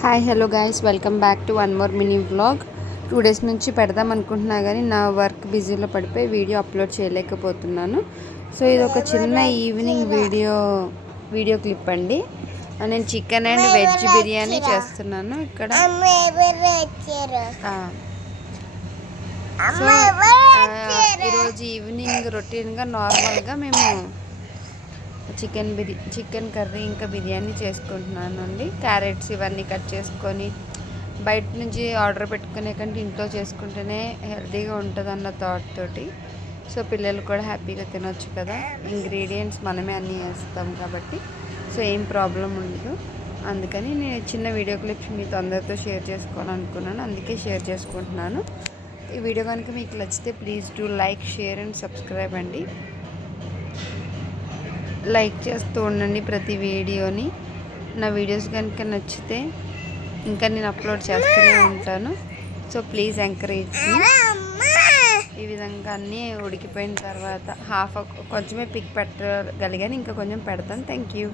Hi hello guys, welcome back to one more mini vlog. 2 days నుంచి పెడదాం అనుకుంటున్నా కానీ నా వర్క్ బిజీలో పడిపోయి వీడియో అప్లోడ్ చేయలేకపోతున్నాను. సో ఇది ఒక చిన్న ఈవినింగ్ వీడియో క్లిప్ అండి. నేను చికెన్ అండ్ వెజ్ బిర్యానీ చేస్తున్నాను ఇక్కడ. సో ఈరోజు ఈవినింగ్ రొటీన్గా నార్మల్గా మేము చికెన్ కర్రీ ఇంకా బిర్యానీ చేసుకుంటున్నాను అండి. క్యారెట్స్ ఇవన్నీ కట్ చేసుకొని బయట నుంచి ఆర్డర్ పెట్టుకునే కంటే ఇంట్లో చేసుకుంటేనే హెల్తీగా ఉంటుంది అన్న థాట్ తోటి. సో పిల్లలు కూడా హ్యాపీగా తినొచ్చు కదా, ఇంగ్రీడియంట్స్ మనమే అన్నీ వేస్తాం కాబట్టి సో ఏం ప్రాబ్లం ఉండదు. అందుకని నేను చిన్న వీడియో క్లిప్స్ మీతో అందరితో షేర్ చేసుకోవాలనుకున్నాను, అందుకే షేర్ చేసుకుంటున్నాను. ఈ వీడియో కనుక మీకు నచ్చితే please do like, share and subscribe అండి. లైక్ చేస్తూ ఉండండి ప్రతి వీడియోని. నా వీడియోస్ కనుక నచ్చితే ఇంకా నేను అప్లోడ్ చేస్తూనే ఉంటాను. సో ప్లీజ్ ఎంకరేజ్ మీ. ఈ విధంగా అన్నీ ఉడికిపోయిన తర్వాత కొంచెమే పిక్ పెట్టగలిగాను, ఇంకా కొంచెం పెడతాను. Thank you.